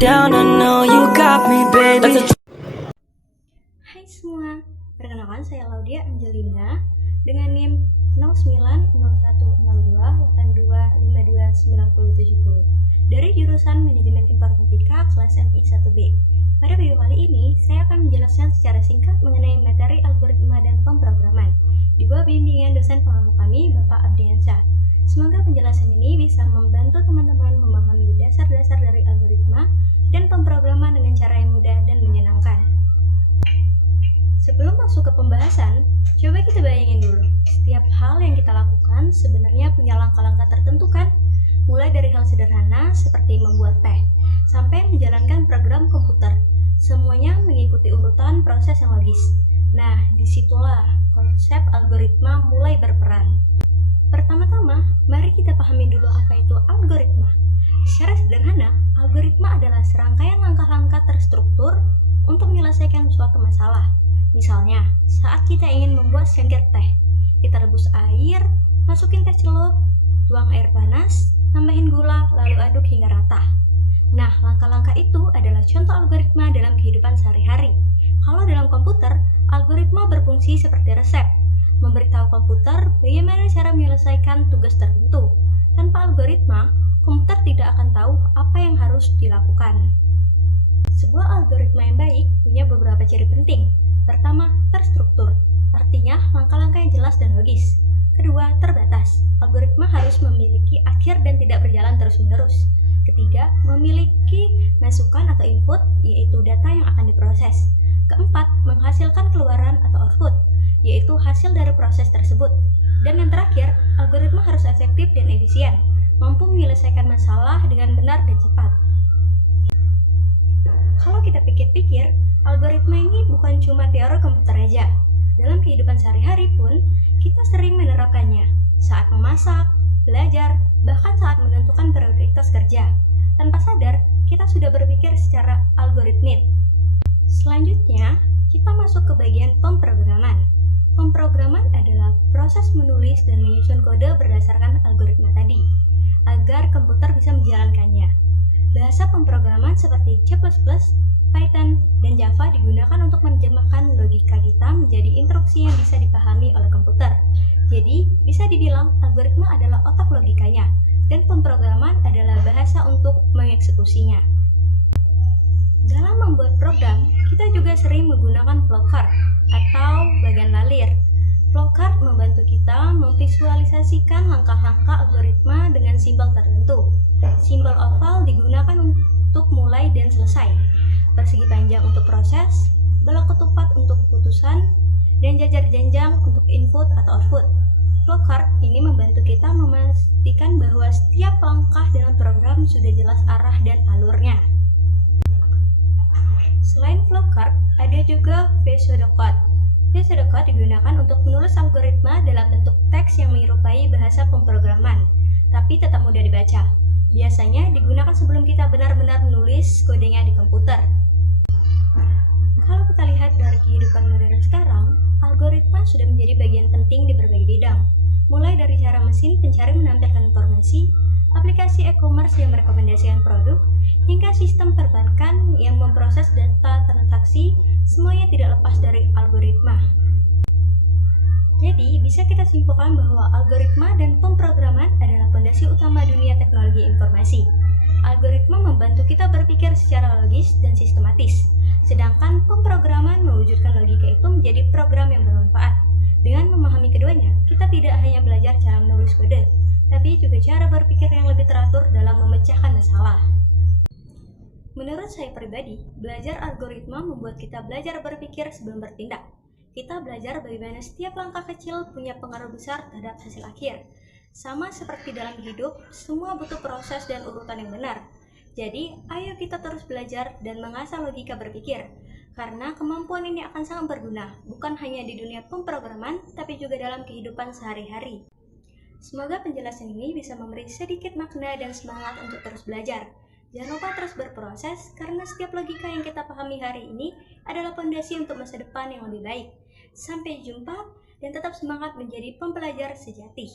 down, I know you got me, baby. Hai semua, perkenalkan saya Laudia Angelina dengan NIM 09010282529070 dari jurusan Manajemen Informatika kelas MI 1B. Pada video kali ini, saya akan menjelaskan secara singkat mengenai materi algoritma dan pemrograman di bawah bimbingan dosen pengampu kami, Bapak Abdiansyah. Semoga penjelasan ini bisa membantu teman-teman memahami dasar-dasar dari algoritma dan pemrograman dengan cara yang mudah dan menyenangkan. Sebelum masuk ke pembahasan, coba kita bayangin dulu, setiap hal yang kita lakukan sebenarnya punya langkah-langkah tertentu kan? Mulai dari hal sederhana seperti membuat teh, sampai menjalankan program komputer. Semuanya mengikuti urutan proses yang logis. Nah, disitulah konsep algoritma mulai berperan. Pertama-tama, mari kita pahami dulu apa itu algoritma. Secara sederhana, algoritma adalah serangkaian langkah-langkah terstruktur untuk menyelesaikan suatu masalah. Misalnya, saat kita ingin membuat secangkir teh, kita rebus air, masukin teh celup, tuang air panas, tambahin gula, lalu aduk hingga rata. Nah, langkah-langkah itu adalah contoh algoritma dalam kehidupan sehari-hari. Kalau dalam komputer, algoritma berfungsi seperti resep, memberitahu komputer bagaimana cara menyelesaikan tugas tertentu. Tanpa algoritma, komputer tidak akan tahu apa yang harus dilakukan. Sebuah algoritma yang baik punya beberapa ciri penting. Pertama, terstruktur, artinya langkah-langkah yang jelas dan logis. Kedua, terbatas, algoritma harus memiliki akhir dan tidak berjalan terus-menerus. Ketiga, memiliki masukan atau input, yaitu data yang akan diproses. Keempat, menghasilkan keluaran atau output, yaitu hasil dari proses tersebut. Dan yang terakhir, algoritma harus efektif dan efisien, mampu menyelesaikan masalah dengan benar dan cepat. Kalau kita pikir-pikir, algoritma ini bukan cuma teori komputer aja. Dalam kehidupan sehari-hari pun, kita sering menerapkannya saat memasak, belajar, bahkan saat menentukan prioritas kerja. Tanpa sadar, kita sudah berpikir secara algoritmik. Selanjutnya, kita masuk ke bagian pemrograman. Pemrograman adalah proses menulis dan menyusun kode berdasarkan algoritma tadi, agar komputer bisa menjalankannya. Bahasa pemrograman seperti C++, Python, dan Java digunakan untuk menerjemahkan logika kita menjadi instruksi yang bisa dipahami oleh komputer. Jadi, bisa dibilang algoritma adalah otak logikanya, dan pemrograman adalah bahasa untuk mengeksekusinya. Dalam membuat program, kita juga sering menggunakan flowchart atau bagan lalir. Flowchart membantu kita memvisualisasikan langkah-langkah algoritma dengan simbol tertentu. Simbol oval digunakan untuk mulai dan selesai, persegi panjang untuk proses, belok ketupat untuk keputusan, dan jajar jenjang untuk input atau output. Flowchart ini membantu kita memastikan bahwa setiap langkah dalam program sudah jelas arah dan alurnya. Selain flowchart, ada juga pseudocode. Pseudocode digunakan untuk menulis algoritma dalam bentuk teks yang menyerupai bahasa pemrograman, tapi tetap mudah dibaca. Biasanya digunakan sebelum kita benar-benar menulis kodenya di komputer. Kalau kita lihat dari kehidupan modern sekarang, algoritma sudah menjadi bagian penting di berbagai bidang. Mulai dari cara mesin pencari menampilkan informasi, aplikasi e-commerce yang merekomendasikan produk, hingga sistem perbankan yang memproses data transaksi, semuanya tidak lepas dari algoritma. Jadi, bisa kita simpulkan bahwa algoritma dan pemrograman adalah fondasi utama dunia teknologi informasi. Algoritma membantu kita berpikir secara logis dan sistematis, sedangkan pemrograman mewujudkan logika itu menjadi program yang bermanfaat. Dengan memahami keduanya, kita tidak hanya belajar cara menulis kode, tapi juga cara berpikir yang lebih teratur dalam memecahkan masalah. Menurut saya pribadi, belajar algoritma membuat kita belajar berpikir sebelum bertindak. Kita belajar bagaimana setiap langkah kecil punya pengaruh besar terhadap hasil akhir. Sama seperti dalam hidup, semua butuh proses dan urutan yang benar. Jadi, ayo kita terus belajar dan mengasah logika berpikir, karena kemampuan ini akan sangat berguna, bukan hanya di dunia pemrograman, tapi juga dalam kehidupan sehari-hari. Semoga penjelasan ini bisa memberi sedikit makna dan semangat untuk terus belajar. Jangan lupa terus berproses, karena setiap logika yang kita pahami hari ini adalah fondasi untuk masa depan yang lebih baik. Sampai jumpa, dan tetap semangat menjadi pembelajar sejati.